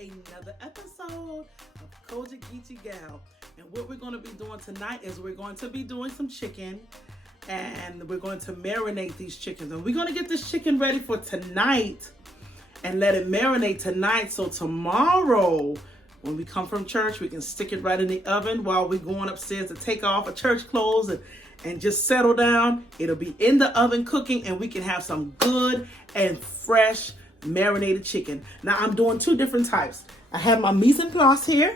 another episode of COGIC Geechie Gal. And what we're going to be doing tonight is we're going to be doing some chicken, and we're going to marinate these chickens. And we're going to get this chicken ready for tonight and let it marinate tonight, so tomorrow when we come from church, we can stick it right in the oven while we're going upstairs to take off our church clothes and just settle down. It'll be in the oven cooking, and we can have some good and fresh marinated chicken. Now I'm doing two different types. I have my mise en place here,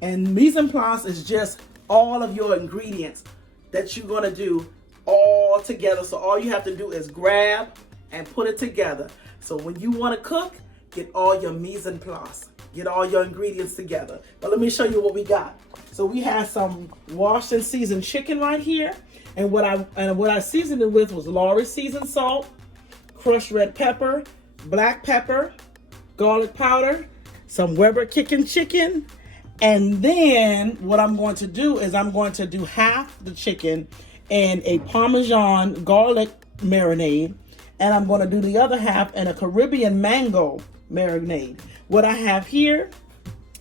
and mise en place is just all of your ingredients that you're gonna do all together. So all you have to do is grab and put it together. So when you want to cook, get all your mise en place, get all your ingredients together. But let me show you what we got. So we have some washed and seasoned chicken right here, and what I seasoned it with was Lawry's seasoned salt, crushed red pepper, black pepper, garlic powder, some Weber kicking chicken, and then what I'm going to do is I'm going to do half the chicken in a Parmesan garlic marinade, and I'm going to do the other half in a Caribbean mango marinade. What I have here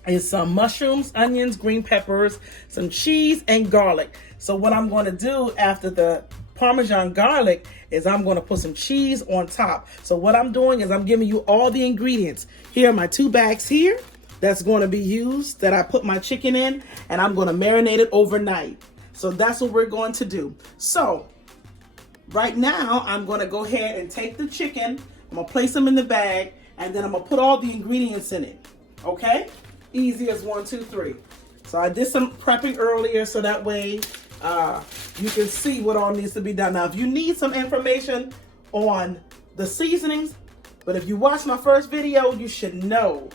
is some mushrooms, onions, green peppers, some cheese, and garlic. So what I'm going to do after the Parmesan garlic is I'm going to put some cheese on top. So what I'm doing is I'm giving you all the ingredients. Here are my 2 bags here that's going to be used, that I put my chicken in, and I'm going to marinate it overnight. So that's what we're going to do. So right now I'm going to go ahead and take the chicken, I'm going to place them in the bag, and then I'm going to put all the ingredients in it. Okay? Easy as 1, 2, 3. So I did some prepping earlier so that way you can see what all needs to be done. Now, if you need some information on the seasonings, but if you watched my first video, you should know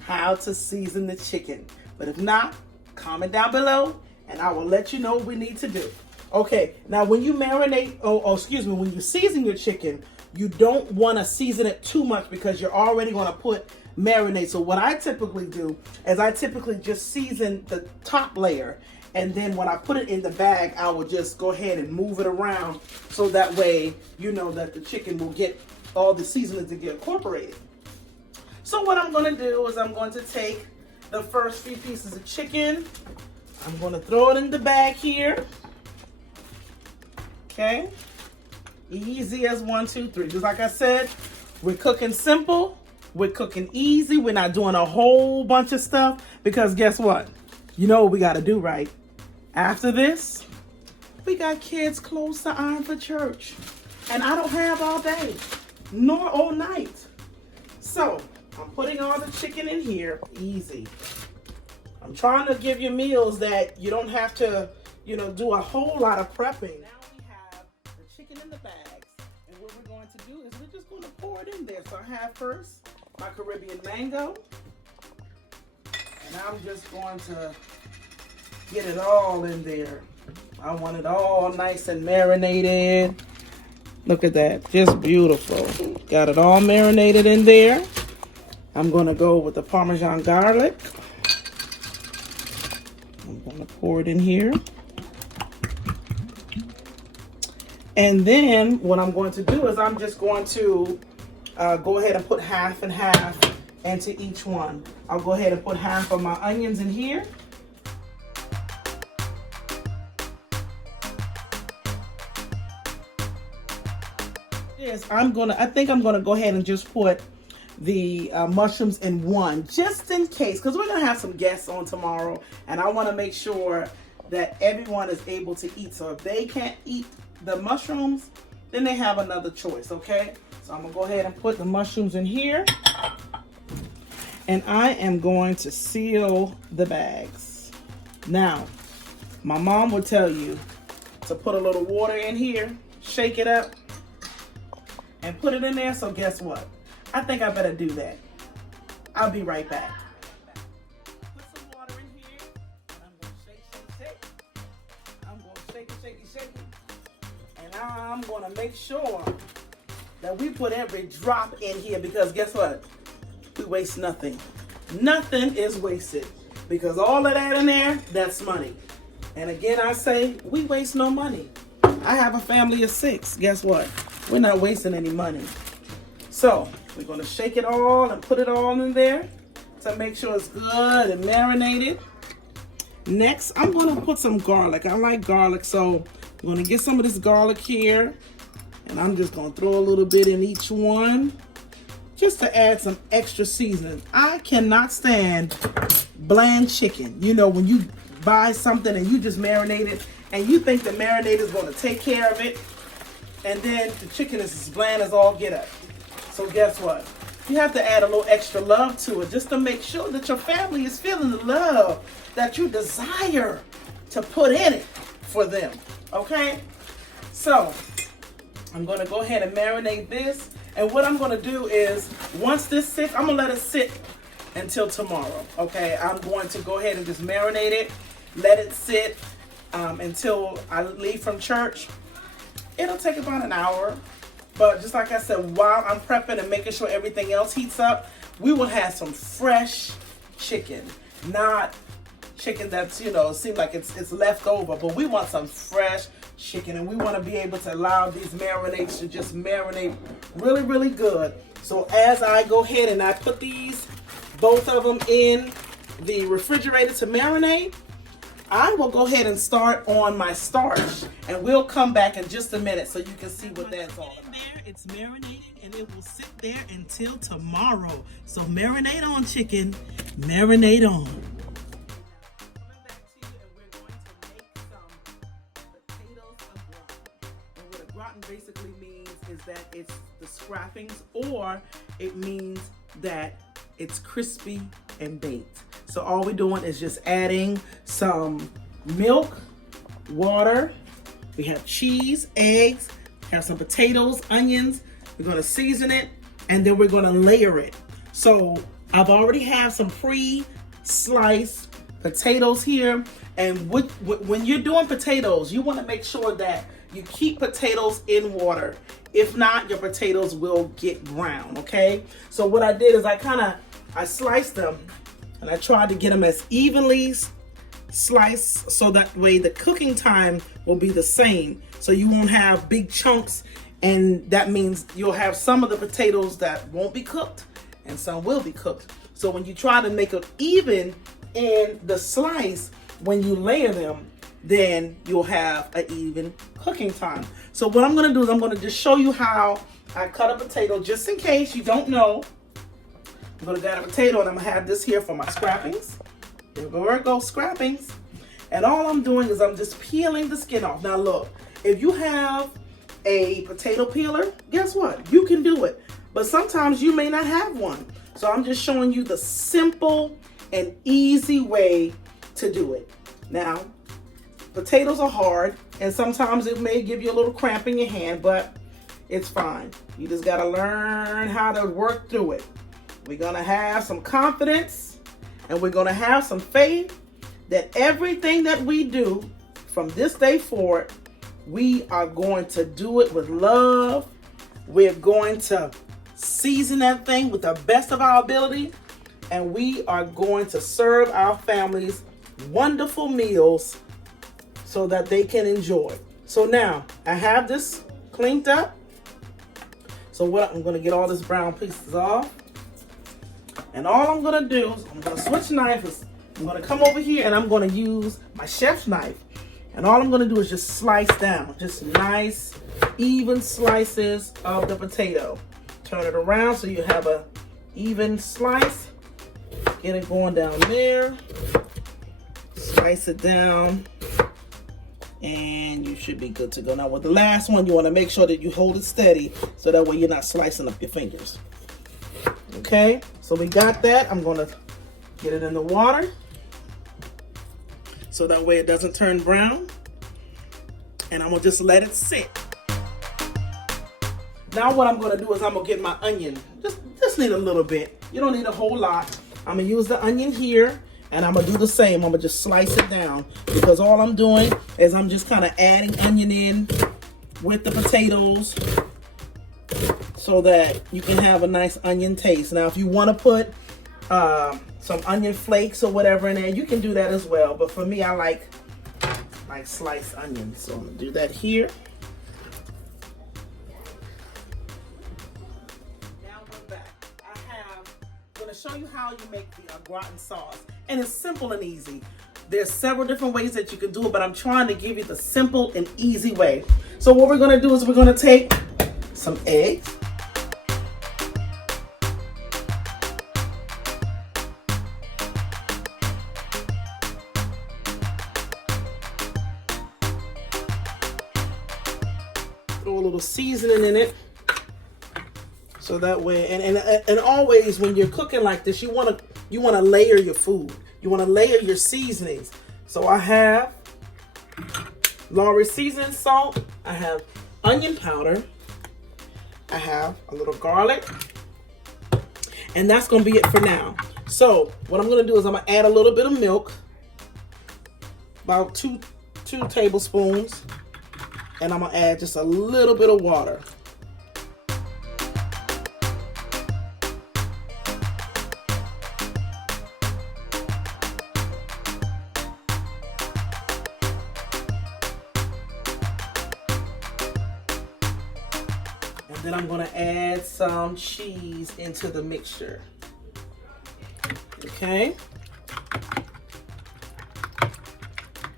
how to season the chicken. But if not, comment down below and I will let you know what we need to do. Okay, now when you marinate, when you season your chicken, you don't want to season it too much because you're already going to put marinade. So what I typically do is I typically just season the top layer, and then when I put it in the bag, I will just go ahead and move it around so that way you know that the chicken will get all the seasonings to get incorporated. So what I'm going to do is I'm going to take the first few pieces of chicken. I'm going to throw it in the bag here. Okay. Easy as 1, 2, 3. Just like I said, we're cooking simple. We're cooking easy. We're not doing a whole bunch of stuff because guess what? You know what we got to do, right? After this, we got kids' clothes to iron for church. And I don't have all day, nor all night. So I'm putting all the chicken in here. Easy. I'm trying to give you meals that you don't have to, do a whole lot of prepping. Now we have the chicken in the bags. And what we're going to do is we're just going to pour it in there. So I have first my Caribbean mango. And I'm just going to get it all in there. I want it all nice and marinated. Look at that, just beautiful. Got it all marinated in there. I'm gonna go with the Parmesan garlic. I'm gonna pour it in here. And then what I'm going to do is I'm just going to go ahead and put half and half into each one. I'll go ahead and put half of my onions in here. Yes, I think I'm gonna go ahead and just put the mushrooms in one, just in case, because we're gonna have some guests on tomorrow, and I want to make sure that everyone is able to eat. So if they can't eat the mushrooms, then they have another choice. Okay, so I'm gonna go ahead and put the mushrooms in here, and I am going to seal the bags. Now, my mom would tell you to put a little water in here, shake it up, and put it in there. So guess what? I think I better do that. I'll be right back. Put some water in here, and I'm going to shake. I'm going to shake it. And I'm going to make sure that we put every drop in here, because guess what? We waste nothing. Nothing is wasted, because all of that in there, that's money. And again, I say, we waste no money. I have a family of 6. Guess what? We're not wasting any money. So we're going to shake it all and put it all in there. to make sure it's good and marinated. Next, I'm going to put some garlic. I like garlic, so I'm going to get some of this garlic here. And I'm just going to throw a little bit in each one just to add some extra seasoning. I cannot stand bland chicken. You know, when you buy something and you just marinate it and you think the marinade is going to take care of it, and then the chicken is as bland as all get up. So guess what? You have to add a little extra love to it just to make sure that your family is feeling the love that you desire to put in it for them. Okay? So I'm going to go ahead and marinate this. And what I'm going to do is, once this sits, I'm going to let it sit until tomorrow. Okay? I'm going to go ahead and just marinate it. Let it sit until I leave from church. It'll take about an hour. But just like I said, while I'm prepping and making sure everything else heats up, we will have some fresh chicken. Not chicken that's, you know, seems like it's left over. But we want some fresh chicken, and we want to be able to allow these marinades to just marinate really, really good. So as I go ahead and I put these, both of them in the refrigerator to marinate, I will go ahead and start on my starch, and we'll come back in just a minute so you can see what that's all about. It's marinating, and it will sit there until tomorrow. So marinate on, chicken, marinate on. Gratin basically means is that it's the scrappings, or it means that it's crispy and baked. So all we're doing is just adding some milk, water, we have cheese, eggs, have some potatoes, onions. We're going to season it, and then we're going to layer it. So I've already have some pre-sliced potatoes here, and when you're doing potatoes, you want to make sure that you keep potatoes in water. If not, your potatoes will get brown, okay? So what I did is I sliced them, and I tried to get them as evenly sliced so that way the cooking time will be the same. So you won't have big chunks, and that means you'll have some of the potatoes that won't be cooked and some will be cooked. So when you try to make it even in the slice, when you layer them, then you'll have an even cooking time. So what I'm going to do is I'm going to just show you how I cut a potato, just in case you don't know. I'm going to get a potato, and I'm going to have this here for my scrappings. There it goes, scrappings. And all I'm doing is I'm just peeling the skin off. Now look, if you have a potato peeler, guess what? You can do it. But sometimes you may not have one. So I'm just showing you the simple and easy way to do it. Now, potatoes are hard, and sometimes it may give you a little cramp in your hand, but it's fine. You just got to learn how to work through it. We're going to have some confidence, and we're going to have some faith that everything that we do from this day forward, we are going to do it with love. We're going to season that thing with the best of our ability, and we are going to serve our families wonderful meals so that they can enjoy. So now I have this cleaned up. So what I'm going to get all this brown pieces off. And all I'm going to do is I'm going to switch knives. I'm going to come over here, and I'm going to use my chef's knife. And all I'm going to do is just slice down. Just nice, even slices of the potato. Turn it around so you have a even slice. Get it going down there. Slice it down. And you should be good to go. Now with the last one, you want to make sure that you hold it steady so that way you're not slicing up your fingers. Okay, so we got that. I'm going to get it in the water so that way it doesn't turn brown. And I'm going to just let it sit. Now what I'm going to do is I'm going to get my onion. Just need a little bit. You don't need a whole lot. I'm going to use the onion here. And I'm going to do the same. I'm going to just slice it down, because all I'm doing is I'm just kind of adding onion in with the potatoes so that you can have a nice onion taste. Now, if you want to put some onion flakes or whatever in there, you can do that as well. But for me, I like sliced onions. So I'm going to do that here. Now we're back. I'm going to show you how you make the gratin sauce. And it's simple and easy. There's several different ways that you can do it, but I'm trying to give you the simple and easy way. So what we're gonna do is we're gonna take some eggs. Throw a little seasoning in it. So that way, and always when you're cooking like this, you wanna layer your food. You wanna layer your seasonings. So I have Lowry seasoning salt. I have onion powder. I have a little garlic. And that's gonna be it for now. So what I'm gonna do is I'm gonna add a little bit of milk, about two tablespoons, and I'm gonna add just a little bit of water. And then I'm gonna add some cheese into the mixture. Okay.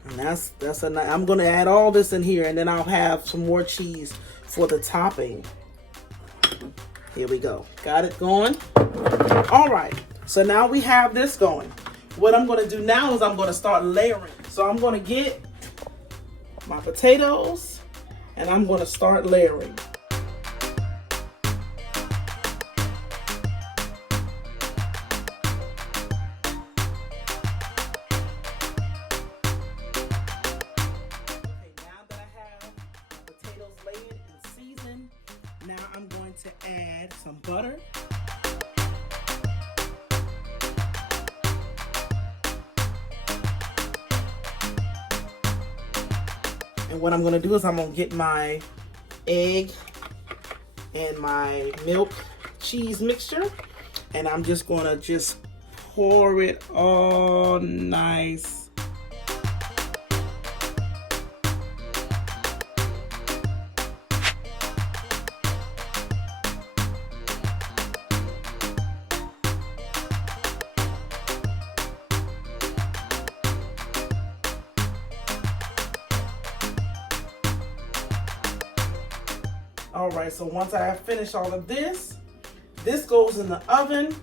And that's a nice, I'm gonna add all this in here, and then I'll have some more cheese for the topping. Here we go. Got it going. All right. So now we have this going. What I'm gonna do now is I'm gonna start layering. So I'm gonna get my potatoes and I'm gonna start layering. Now I'm going to add some butter. And what I'm going to do is I'm going to get my egg and my milk cheese mixture, and I'm just going to pour it all nice. All right, so once I have finished all of this, this goes in the oven,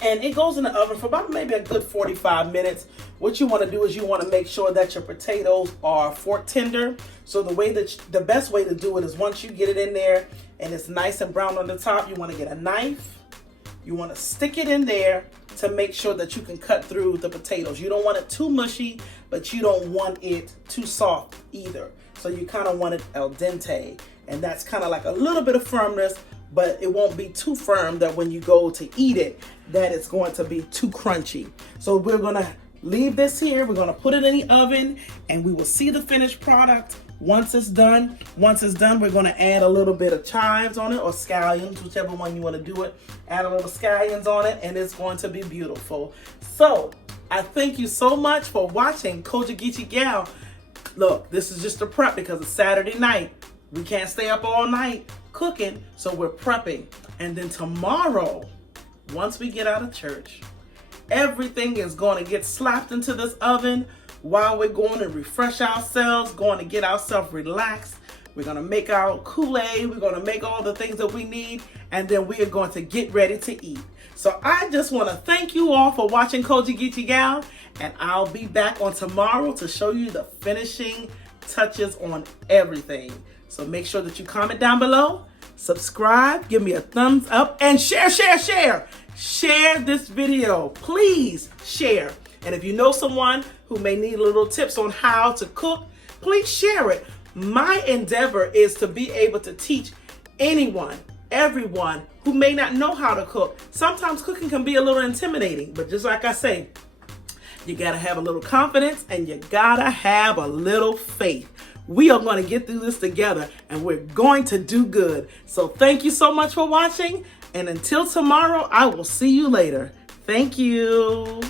and it goes in the oven for about maybe a good 45 minutes. What you want to do is you want to make sure that your potatoes are fork tender. So the best way to do it is once you get it in there and it's nice and brown on the top, you want to get a knife. You want to stick it in there to make sure that you can cut through the potatoes. You don't want it too mushy, but you don't want it too soft either. So you kind of want it al dente. And that's kind of like a little bit of firmness, but it won't be too firm that when you go to eat it, that it's going to be too crunchy. So we're gonna leave this here. We're gonna put it in the oven, and we will see the finished product once it's done. Once it's done, we're gonna add a little bit of chives on it, or scallions, whichever one you wanna do it. Add a little scallions on it, and it's going to be beautiful. So I thank you so much for watching COGIC Geechie Gal. Look, this is just a prep because it's Saturday night. We can't stay up all night cooking, so we're prepping. And then tomorrow, once we get out of church, everything is going to get slapped into this oven while we're going to refresh ourselves, going to get ourselves relaxed. We're going to make our Kool-Aid. We're going to make all the things that we need, and then we are going to get ready to eat. So I just want to thank you all for watching COGIC Geechie Gal, and I'll be back on tomorrow to show you the finishing touches on everything. So make sure that you comment down below, subscribe, give me a thumbs up, and share. Share this video. Please share. And if you know someone who may need little tips on how to cook, please share it. My endeavor is to be able to teach anyone, everyone who may not know how to cook. Sometimes cooking can be a little intimidating, but just like I say, you gotta have a little confidence and you gotta have a little faith. We are going to get through this together, and we're going to do good. So thank you so much for watching, and until tomorrow, I will see you later. Thank you.